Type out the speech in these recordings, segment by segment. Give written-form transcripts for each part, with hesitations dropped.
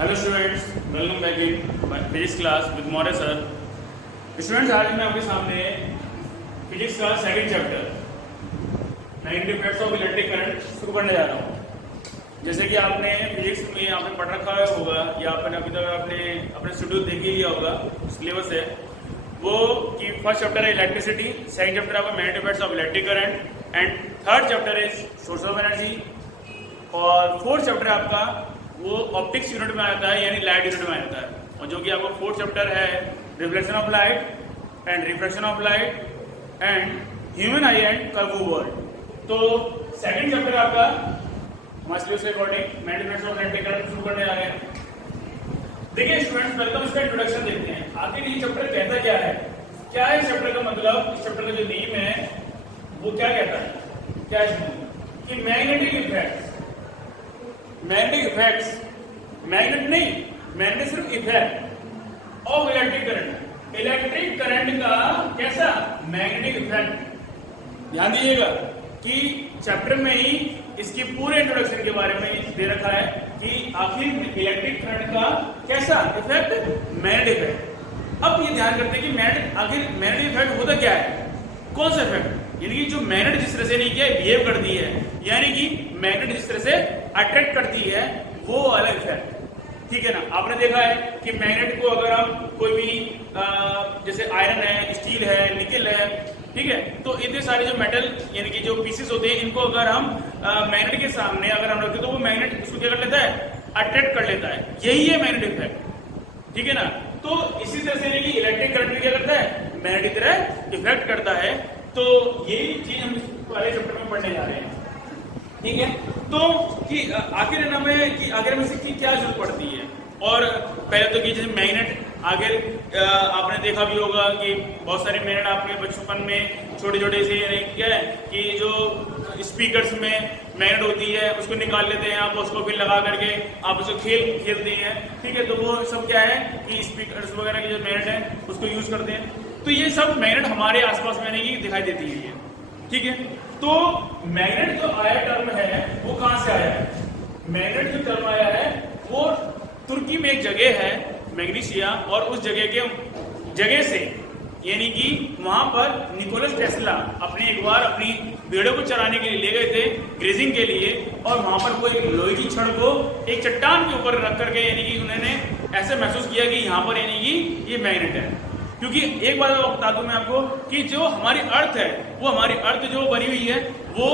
Hello students, welcome back in physics class with Maurya sir. Students, आज मैं आपके सामने फिजिक्स का second chapter magnetic effects of electric current शुरू करने जा रहा हूँ। जैसे कि आपने फिजिक्स में आपने पढ़ रखा होगा या आपने अभी तक अपने शेड्यूल देख ही लिया होगा, सिलेबस है वो कि फर्स्ट चैप्टर है इलेक्ट्रिसिटी, सेकंड चैप्टर आपका magnetic effects of electric current and third chapter is source of energy और फोर्थ चैप्टर आपका वो ऑप्टिक्स यूनिट में आता है, यानी लाइट यूनिट में आता है। और जो कि आपका फोर्थ चैप्टर है reflection of light and refraction of light and human I and curve world. तो सेकंड चैप्टर आपका हमारे सिलेबस के according magnetic effects of electric current शुरू करने जा रहे हैं। देखिए स्टूडेंट्स, पहले तो इसका इंट्रोडक्शन देखते हैं, आखिर ये चैप्टर कहता क्या है, क्या है इस चैप्टर का मतलब। इस चैप्टर का जो नेम है वो क्या कहता है, क्या है कि magnetic effects, magnetic effects, magnet नहीं, मैग्नेट सिर्फ effect of electric current, electric current का कैसा मैग्नेटिक इफेक्ट। ध्यान दीजिएगा कि चैप्टर में ही इसकी पूरे इंट्रोडक्शन के बारे में दे रखा है कि आखिर इलेक्ट्रिक करंट का कैसा इफेक्ट, मैग्नेटिक इफेक्ट। अब ये ध्यान करते हैं कि मैग्नेट आखिर मैग्नेटिक इफेक्ट होता क्या है, कौन सा इफेक्ट, यानी कि जो मैग्नेट जिस तरह से नहीं किया बिहेव करती है, यानी कि मैग्नेट जिस तरह से अट्रैक्ट करती है वो वाला इफेक्ट। ठीक है ना। आपने देखा है कि मैग्नेट को अगर हम कोई भी जैसे आयरन है, स्टील है, निकल है, ठीक है, तो इतने सारे जो मेटल यानी कि जो पीसेस होते हैं इनको अगर हम मैग्नेट के सामने अगर हम रखते तो वो मैग्नेट उसको क्या कर लेता है, अट्रैक्ट कर लेता है। यही है मैग्नेटिक इफेक्ट। ठीक है ना। तो इसी तरह से यानी कि इलेक्ट्रिक करंट भी क्या करता है, मैग्नेट की तरह इफेक्ट करता है। तो यही चीज हम पहले चैप्टर में पढ़ने जा रहे हैं। ठीक है। तो कि आखिर हमें कि आखिर हमें इसकी क्या जरूरत पड़ती है। और पहले तो कि जैसे मैग्नेट आगे आपने देखा भी होगा कि बहुत सारे मैग्नेट आपने बचपन में छोटे छोटे से यानी क्या है कि जो स्पीकर्स में मैग्नेट होती है उसको निकाल लेते हैं आप, उसको फिर लगा करके आप उसको खेलते हैं। ठीक है। तो वो सब क्या है कि स्पीकर्स वगैरह के जो मैग्नेट है उसको यूज करते हैं। तो ये सब मैग्नेट हमारे आसपास में नहीं दिखाई देती है। ठीक है। तो मैग्नेट जो आया टर्म है वो कहां से आया है, मैग्नेट जो टर्म आया है वो तुर्की में एक जगह है मैग्नीशिया, और उस जगह से यानी कि वहां पर निकोलस टेस्ला एक बार अपनी भेड़ों को चराने के लिए ले गए थे, ग्रेजिंग के लिए, और वहां पर वो एक लोहे की छड़ को एक चट्टान के ऊपर रख करके यानी कि उन्होंने ऐसे महसूस किया कि यहाँ पर यानी कि ये मैग्नेट है। क्योंकि एक बात बता दूं मैं आपको कि जो हमारी अर्थ है वो हमारी अर्थ जो बनी हुई है वो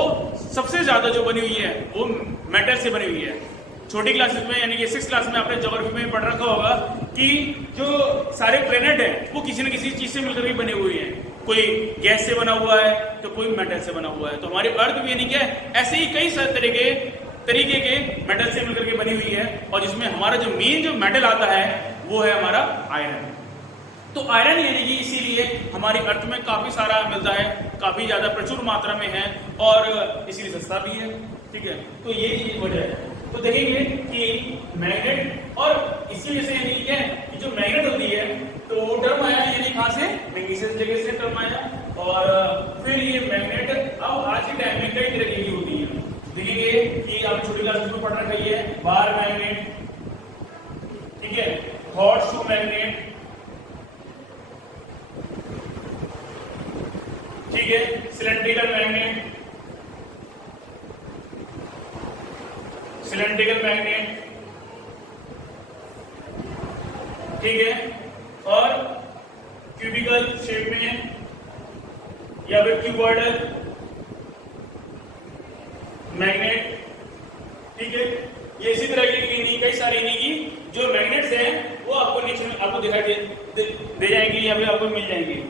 सबसे ज्यादा जो बनी हुई है वो मेटल से बनी हुई है। छोटी क्लासेस में यानी कि 6th क्लास में आपने ज्योग्राफी में पढ़ रखा होगा कि जो सारे प्लेनेट है वो किसी न किसी चीज से मिलकर भी बने हुए हैं। कोई गैस से बना हुआ है तो कोई मेटल से बना हुआ है। तो हमारी अर्थ भी यानी क्या ऐसे ही कई सारे तरीके के मेटल से मिलकर के बनी हुई है, और जिसमें हमारा जो मेन जो मेटल आता है वो है हमारा आयरन। तो आयरन यानी कि इसीलिए हमारी अर्थ में काफी सारा मिलता है, काफी ज्यादा प्रचुर मात्रा में है और इसीलिए सस्ता भी है। ठीक है। तो ये चीज वजह है। तो देखेंगे कि मैग्नेट, और इसी वजह से यानी क्या है कि जो मैग्नेट होती है तो वो टर्म आया यानी कहां से, मैग्नीशियस जगह से टर्म आया। और फिर ये मैग्नेट अब आज के टाइम में कई तरह की होती है। देखिए कि आप छोटी क्लास में पढ़ रखा है बार मैग्नेट, ठीक है, हॉट शू मैग्नेट, ठीक है, सिलेंड्रिकल मैग्नेट, सिलेंड्रिकल मैग्नेट, ठीक है, और क्यूबिकल शेप में या फिर क्यूबॉइडल मैग्नेट। ठीक है। ये इसी तरह की कई सारी की जो मैग्नेट्स हैं वो आपको नीचे में आपको दिखाई दे जाएंगी या फिर आपको मिल जाएंगी।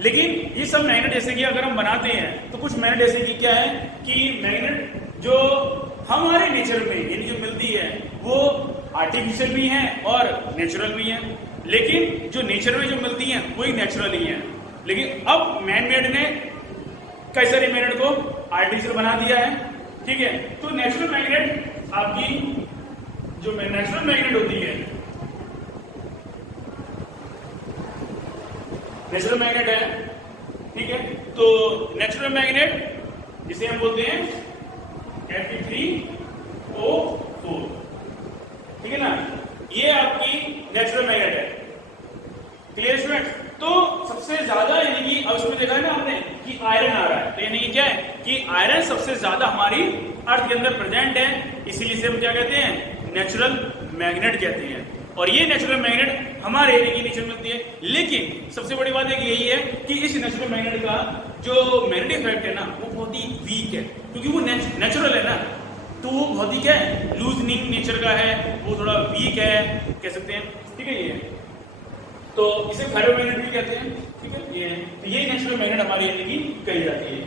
लेकिन ये सब मैग्नेट जैसे कि अगर हम बनाते हैं तो कुछ मैग्नेट जैसे कि क्या है कि मैग्नेट जो हमारे नेचर में यानी जो मिलती है वो आर्टिफिशियल भी है और नेचुरल भी है। लेकिन जो नेचर में जो मिलती है वही नेचुरल ही है। लेकिन अब मैन मेड ने कई सारे मैग्नेट को आर्टिफिशियल बना दिया है। ठीक है। तो नेचुरल मैग्नेट आपकी जो नेचुरल मैग्नेट होती है, नेचुरल मैग्नेट है, ठीक है, तो नेचुरल मैग्नेट जिसे हम बोलते हैं Fe3O4, ठीक है ना। ये आपकी नेचुरल मैग्नेट है। Clear student? तो सबसे ज्यादा यानी कि अब इसमें देखा है ना हमने कि आयरन आ रहा है, तो यानी कि क्या है कि आयरन सबसे ज्यादा हमारी अर्थ के अंदर प्रेजेंट है, इसीलिए इसे हम क्या कहते हैं, नेचुरल मैग्नेट कहते हैं। और ये नेचुरल मैग्नेट हमारे एरिया के नीचे मिलती है। लेकिन सबसे बड़ी बात एक यही है कि इस नेचुरल मैग्नेट का जो मैग्नेटिक इफेक्ट है ना वो बहुत ही वीक है, क्योंकि वो नेचुरल है ना, तो वो बहुत ही क्या है, लूजनिंग नेचर का है, वो थोड़ा वीक है कह सकते हैं। ठीक है, ये तो इसे फेरोमैग्नेट भी कहते हैं। ठीक है, ये नेचुरल मैग्नेट हमारी यानी कि कही जाती है।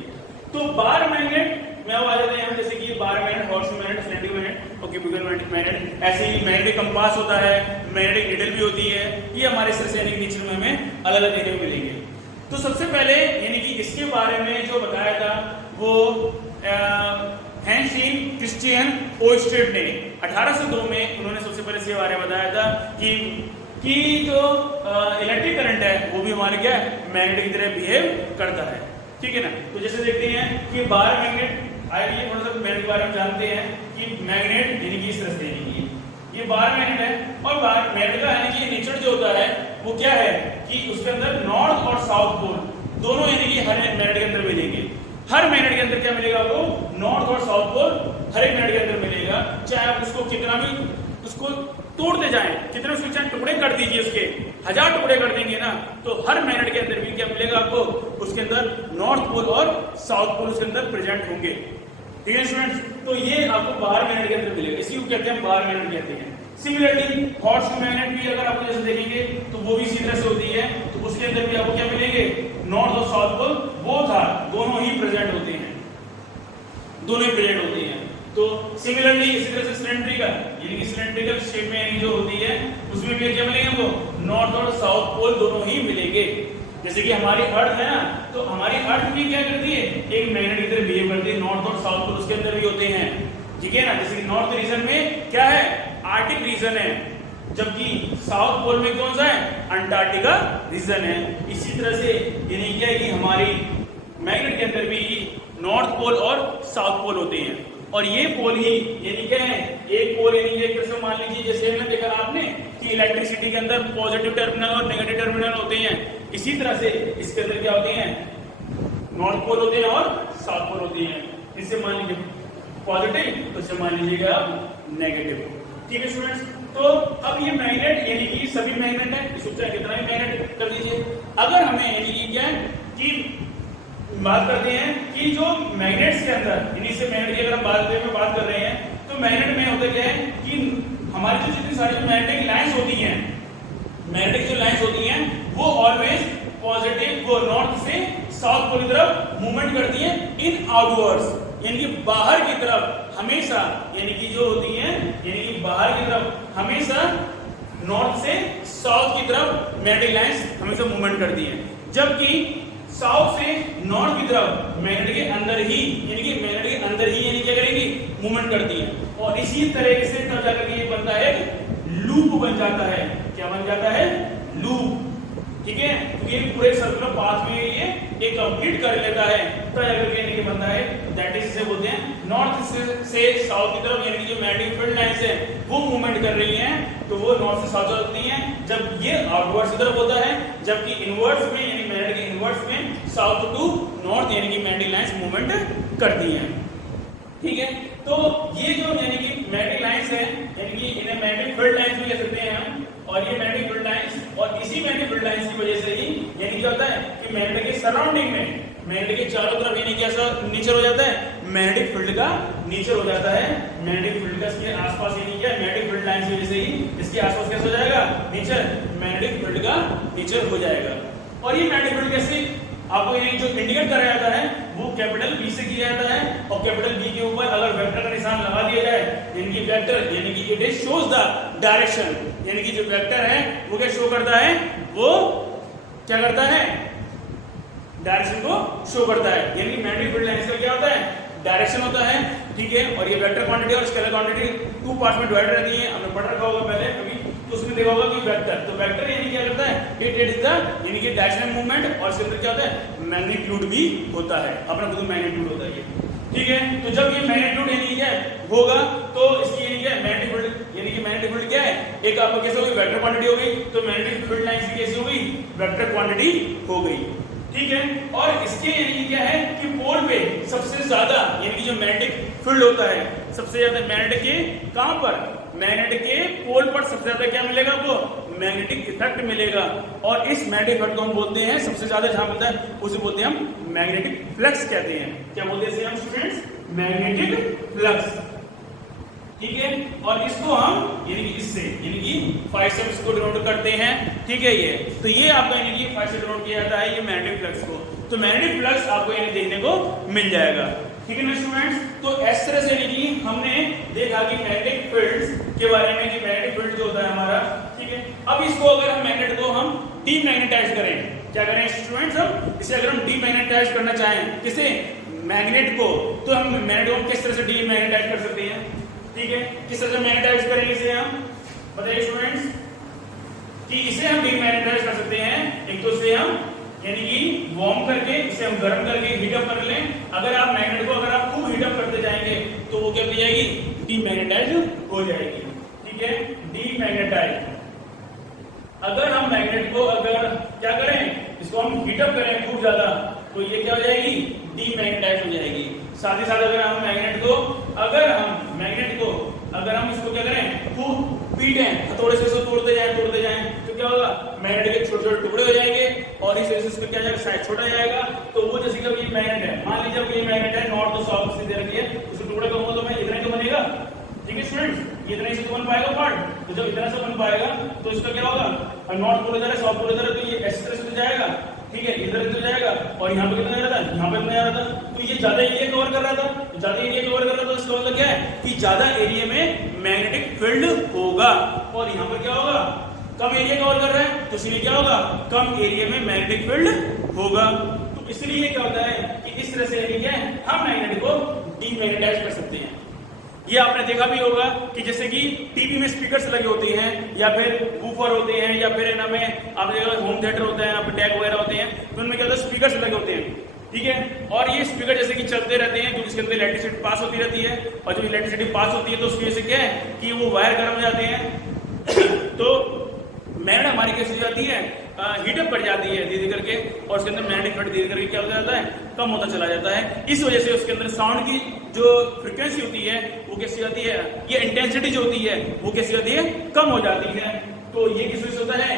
तो बार मैग्नेट में अब आ जाते हैं हम, जैसे कि bar magnet, horseshoe magnet, cylinder magnet और क्यूबिकल मैग्नेट। ऐसे ही मैग्नेटिक कंपास होता है, मैग्नेटिक नीडल भी होती है। ये हमारे सैनिक नेचर में हमें अलग अलग देखने को मिलेंगे। तो सबसे पहले यानी कि इसके बारे में जो बताया था वो हैंसिन क्रिश्चियन ओयस्टेड ने 1802 में उन्होंने सबसे पहले इसके बारे में बताया था कि जो इलेक्ट्रिक करंट है वो भी हमारे क्या है, मैग्नेट की तरह बिहेव करता है। ठीक है ना? तो जैसे देखते हैं कि बार मैग्नेट आइए थोड़ा सा मैग्नेट के बारे में जानते हैं कि मैग्नेट यानी कि इस तरह से ये बार मैग्नेट है। और बार मैग्नेट का यानी कि नेचर जो होता है वो क्या है कि उसके अंदर नॉर्थ और साउथ पोल दोनों यानी कि हर मैग्नेट के अंदर मिलेंगे। हर मैग्नेट के अंदर क्या मिलेगा, वो नॉर्थ और साउथ पोल हर एक मैग्नेट के अंदर मिलेगा। चाहे आप उसको कितना भी उसको तोड़ते जाएं, कितने उसके चाहे टुकड़े कर दीजिए, उसके 1000 टुकड़े कर देंगे ना, तो हर मैग्नेट के अंदर भी क्या मिलेगा आपको, उसके अंदर नॉर्थ पोल और साउथ पोल उसके अंदर प्रेजेंट होंगे। ठीक है स्टूडेंट्स? तो ये आपको बार मैग्नेट के अंदर मिलेगा, इसी को कहते हैं बार मैग्नेट कहते हैं। सिमिलरली हॉर्सशू मैग्नेट भी अगर आपको जैसे देखेंगे तो वो भी इसी तरह से होती है, तो उसके अंदर भी आपको क्या मिलेंगे, नॉर्थ और साउथ पोल बोथ आर, दोनों ही प्रेजेंट होते हैं, दोनों ही प्रेजेंट होते हैं। तो सिमिलरली इसी तरह से सिलेंड्रिकल यानी कि सिलेंड्रिकल शेप में जो होती है उसमें भी क्या मिलेंगे, वो नॉर्थ और साउथ पोल दोनों ही मिलेंगे। जैसे कि हमारी अर्थ है ना, तो हमारी अर्थ भी क्या करती है, एक मैग्नेट की तरह बिहेव करती है, नॉर्थ और साउथ पोल उसके अंदर भी होते हैं। ठीक है ना? जैसे कि नॉर्थ रीजन में क्या है, आर्कटिक रीजन है, जबकि साउथ पोल में कौन सा है, अंटार्कटिका रीजन है। इसी तरह से यानी क्या है कि हमारी मैग्नेट के अंदर भी नॉर्थ पोल और साउथ पोल होते हैं। और ये पोल ही यानी क्या है, एक पोल यानी एक तरह से मान लीजिए जैसे हमने देखा आपने कि इलेक्ट्रिसिटी के अंदर पॉजिटिव टर्मिनल और नेगेटिव टर्मिनल होते हैं, इसी तरह से इसके अंदर क्या होते हैं, नॉर्थ पोल होते हैं और साउथ पोल होते हैं। इससे मान लीजिए पॉजिटिव, तो इसे मान लीजिएगा नेगेटिव। ठीक है स्टूडेंट्स? तो अब ये मैग्नेट यानी कि सभी मैग्नेट है, इस चाहे कितना भी मैग्नेट कर दीजिए। अगर हमें यानी कि क्या है कि बात करते हैं कि जो मैग्नेट्स के अंदर यानी से मैग्नेट की अगर हम बात कर रहे हैं, तो मैग्नेट में होता क्या है कि हमारी जो जितनी सारी मैग्नेटिक लाइंस होती हैं, मैग्नेटिक जो लाइंस होती हैं वो ऑलवेज पॉजिटिव, वो नॉर्थ से साउथ पोल की तरफ मूवमेंट करती हैं इन आउटवर्ड्स, यानी कि बाहर की तरफ हमेशा, यानी कि जो होती हैं यानी कि बाहर की तरफ हमेशा नॉर्थ से साउथ की तरफ मैग्नेटिक लाइंस हमेशा मूवमेंट करती हैं, जबकि साउथ से नॉर्थ की तरफ मैग्नेट के अंदर ही यानी कि मैग्नेट के अंदर ही यानी क्या करेगी, मूवमेंट करती है। और इसी तरह से तब जाकर ये बनता है लूप बन जाता है। क्या बन जाता है, लूप। ठीक है? तो ये पूरे सर्कुलर पाथ में ये एक कंप्लीट कर लेता है, तब जाकर के यानी कि बनता है, दैट इज इसे बोलते हैं नॉर्थ से साउथ की तरफ यानी कि जो मैग्नेटिक फील्ड लाइंस है वो मूवमेंट कर रही हैं, तो वो नॉर्थ से साउथ होती हैं, जब ये आउटवर्ड्स की तरफ होता है, जबकि इनवर्ड्स में यानी मैग्नेट के इनवर्ड्स में साउथ टू नॉर्थ यानी कि मैग्नेटिक लाइंस मूवमेंट करती हैं। ठीक है? तो ये जो यानी कि मैग्नेटिक लाइंस है यानी कि इन्हें मैग्नेटिक फील्ड लाइंस भी कह सकते हैं हम, और ये मैग्नेटिक फील्ड लाइंस और इसी मैग्नेटिक फील्ड लाइंस की वजह से ही यानी क्या होता है कि मैग्नेट के सराउंडिंग में, मैग्नेट के चारों तरफ यानी कैसा नेचर हो जाता है, मैग्नेटिक फील्ड का नेचर हो जाता है। मैग्नेटिक फील्ड का इसके आसपास यानी क्या, मैग्नेटिक फील्ड लाइंस की वजह से ही इसके आसपास कैसा हो जाएगा, नेचर, मैग्नेटिक फील्ड का नेचर हो जाएगा। और ये मैग्नेटिक फील्ड कैसे आपको ये जो इंडिकेट करा जाता है वो कैपिटल बी से किया जाता है, और कैपिटल बी के ऊपर अगर वेक्टर का निशान लगा दिया जाए, यानी कि वेक्टर यानी कि इट शोज द डायरेक्शन, यानी कि जो वेक्टर है वो क्या शो करता है, वो क्या करता है, डायरेक्शन को शो करता है। यानी मैग्नेटिक फील्ड लाइंस का क्या होता है, डायरेक्शन होता है। ठीक है? और ये वेक्टर क्वांटिटी और स्केलर क्वांटिटी 2 पार्ट्स में डिवाइड रहती है, हमने पढ़ रखा होगा पहले कभी, तो उसमें देखा होगा कि वेक्टर, तो वेक्टर यानी क्या करता है, इट इज द यानी कि डायरेक्शनल मूवमेंट, और इसके अंदर क्या होता है, मैग्नीट्यूड भी होता है, अपना खुद मैग्नीट्यूड होता है ये। ठीक है। तो जब ये मैग्नीट्यूड यानी क्या होगा तो इसकी यानी क्या मैग्नेटिक फील्ड यानी कि मैग्नेटिक फील्ड क्या है, एक आपको कैसे होगी वेक्टर क्वांटिटी हो गई, तो मैग्नेटिक फील्ड लाइन की कैसे हो गई वेक्टर क्वांटिटी हो गई। ठीक है। और इसके यानी क्या है कि पोल पे सबसे ज्यादा यानी कि जो मैग्नेटिक फील्ड होता है सबसे ज्यादा मैग्नेट के कहां पर, मैग्नेट के पोल पर सबसे ज्यादा क्या मिलेगा आपको, मैग्नेटिक इफेक्ट मिलेगा। और इस मैग्नेटिक इफेक्ट को हम बोलते हैं सबसे ज्यादा जहां मिलता है उसे बोलते हैं हम मैग्नेटिक फ्लक्स कहते हैं। क्या बोलते हैं हम स्टूडेंट्स, मैग्नेटिक फ्लक्स। ठीक है। और इसको हम यानी कि इससे यानी कि फाइ से इसको डिनोट करते हैं। ठीक है। ये तो ये आपका यानी कि फाइ से डिनोट किया जाता है ये मैग्नेटिक फ्लक्स को। तो मैग्नेटिक फ्लक्स आपको यानी देखने को मिल जाएगा। ठीक है ना स्टूडेंट्स। तो इस तरह से यानी हमने देखा कि मैग्नेटिक फील्ड्स के बारे में, कि मैग्नेटिक फील्ड जो होता है हमारा। ठीक है। अब इसको अगर हम मैग्नेट को हम डीमैग्नेटाइज करें, क्या करें स्टूडेंट्स, हम इसे अगर हम डीमैग्नेटाइज करना चाहें किसे, मैग्नेट को, तो हम मैग्नेट को किस तरह से डीमैग्नेटाइज कर सकते हैं। ठीक है। किस तरह से मैग्नेटाइज करेंगे इसे हम, बताइए स्टूडेंट्स, कि इसे हम डीमैग्नेटाइज कर सकते हैं। एक तो इसे हम यानी कि वार्म करके, इसे हम गर्म करके हीट अप कर लें। अगर आप मैग्नेट को अगर आप खूब हीट अप करते जाएंगे तो वो क्या हो जाएगी, डीमैग्नेटाइज हो जाएगी। ठीक है। डीमैग्नेटाइज। अगर हम मैग्नेट को अगर क्या करें, इसको हम हीट अप करें खूब ज्यादा, तो ये क्या हो जाएगी, डीमैग्नेटाइज हो जाएगी। साथ ही साथ अगर हम मैग्नेट को अगर हम इसको क्या करें, खूब पीटें, हथौड़े से इसको तोड़ते जाएं तो क्या होगा, मैग्नेट के छोटे छोटे टुकड़े हो जाएंगे और इस वजह से इसको क्या जाएगा, साइज छोटा जाएगा। तो वो जैसे कि ये मैग्नेट है, मान लीजिए अब ये मैग्नेट है नॉर्थ और साउथ से दे रखी है, उसके टुकड़े का तो मैं इतना ही तो बनेगा। ठीक है स्टूडेंट्स, ये इतना ही से तो बन पाएगा पार्ट। तो जब इतना से बन पाएगा तो इसका क्या होगा, नॉर्थ पोल इधर है, साउथ पोल इधर है, तो ये इस तरह से तो जाएगा। ठीक है। इधर तो जाएगा और यहाँ पे कितना जा रहा था, यहाँ पे कितना जा रहा था, तो ये ज्यादा एरिया कवर कर रहा था। ज्यादा एरिया कवर कर रहा था, इसका मतलब क्या है कि ज्यादा एरिया में मैग्नेटिक फील्ड होगा। और यहाँ पर क्या होगा, कम एरिया कवर कर रहा है, तो इसलिए क्या होगा, कम एरिया में मैग्नेटिक फील्ड होगा। तो इसलिए क्या होता है कि इस तरह से एरिया हम मैग्नेट को डीमैग्नेटाइज कर सकते हैं। ये आपने देखा भी होगा कि जैसे कि टीवी में स्पीकर्स लगे होते हैं या फिर वूफर होते हैं या फिर ना में आप देखो होम थिएटर होता है, यहाँ पे टैग वगैरह होते हैं, तो उनमें क्या होता है स्पीकर्स लगे होते हैं। ठीक है। और ये स्पीकर जैसे कि चलते रहते हैं क्योंकि इसके अंदर इलेक्ट्रिसिटी पास होती रहती है, और जब इलेक्ट्रिसिटी पास होती है तो उसकी वजह से क्या है कि वो वायर गर्म हो जाते हैं तो मैग्नेट हमारी कैसी हो जाती है, हीटअप बढ़ जाती है धीरे करके, और उसके अंदर मैग्नेटिक फील्ड धीरे करके क्या हो जाता है, कम होता चला जाता है। इस वजह से उसके अंदर साउंड की जो फ्रीक्वेंसी होती है वो कैसी होती है, ये इंटेंसिटी जो होती है वो कैसी होती है, कम हो जाती है। तो ये किस वजह से होता है,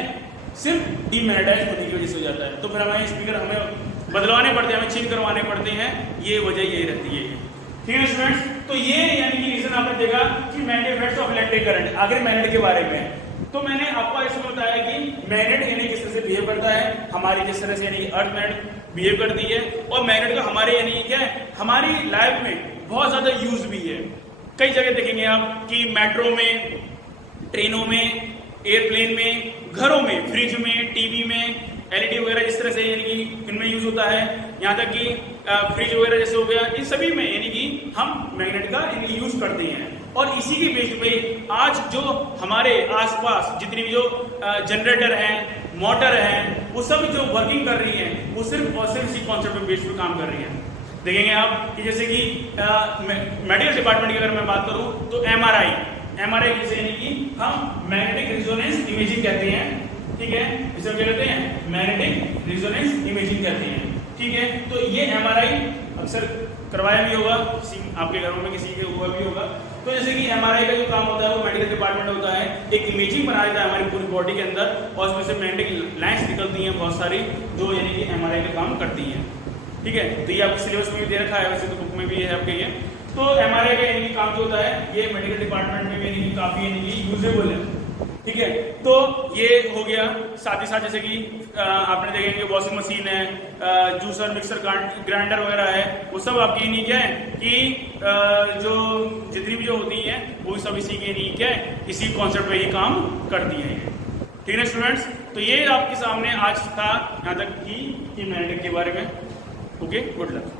सिर्फ डीमैग्नेटाइज होने की वजह से हो जाता है। तो फिर हमें स्पीकर हमें बदलवाने पड़ते हैं, हमें चेंज करवाने पड़ते हैं, ये वजह यही रहती है। ठीक है स्टूडेंट्स। तो ये यानी कि रीजन आपने देखा कि magnetic effects of electric current. आगे मैग्नेट के बारे में तो मैंने आपको इसमें बताया कि मैग्नेट यानी किस तरह से बिहेव करता है, हमारी जिस तरह से यानी अर्थ मैग्नेट बिहेव करती है, और मैग्नेट का हमारे यानी क्या है, हमारी लाइफ में बहुत ज्यादा यूज भी है। कई जगह देखेंगे आप कि मेट्रो में, ट्रेनों में, एयरप्लेन में, घरों में, फ्रिज में, टीवी में, एलईडी वगैरह इस तरह से यानी कि इनमें यूज होता है। यहाँ तक कि फ्रिज वगैरह जैसे हो गया, इन सभी में यानी कि हम मैग्नेट का यूज करते हैं। और इसी के बेस पे आज जो हमारे आसपास जितनी भी जो जनरेटर हैं, मोटर हैं, वो सब जो वर्किंग कर रही हैं वो सिर्फ और सिर्फ इसी कॉन्सेप्ट पे बेस पे काम कर रही हैं। देखेंगे आप कि जैसे कि मेडिकल डिपार्टमेंट की अगर मैं बात करूं तो एमआरआई जैसे यानी कि हम मैग्नेटिक रिजोनेंस इमेजिंग कहते हैं। ठीक है। इसे क्या कहते हैं, मैग्नेटिक रिजोनेंस इमेजिंग कहते हैं। ठीक है। तो ये एमआरआई अक्सर करवाया भी होगा, आपके घरों में किसी के हुआ भी होगा। तो जैसे कि एमआरआई का जो काम होता है वो मेडिकल डिपार्टमेंट होता है, एक इमेजिंग बना देता है हमारी पूरी बॉडी के अंदर, और उसमें से मैग्नेटिक लाइंस निकलती हैं बहुत सारी, जो यानी कि एमआरआई का काम करती हैं। ठीक है। तो ये आपके सिलेबस में भी दे रखा है, वैसे तो बुक में भी है आपके ये। तो एमआरआई का यानी कि काम जो होता है ये मेडिकल डिपार्टमेंट में भी यानी कि काफी यानी कि यूजेबल है। ठीक है। तो ये हो गया। साथ ही साथ जैसे कि आपने देखेंगे वॉशिंग मशीन है, जूसर, मिक्सर, ग्राइंडर वगैरह है, वो सब आपकी नहीं क्या है कि जो जितनी भी जो होती है वो सब इसी के नहीं क्या है, इसी कॉन्सेप्ट पे ही काम करती है। ठीक है स्टूडेंट्स। तो ये आपके सामने आज था यहाँ तक कि मैग्नेटिक के बारे में। Okay, good luck.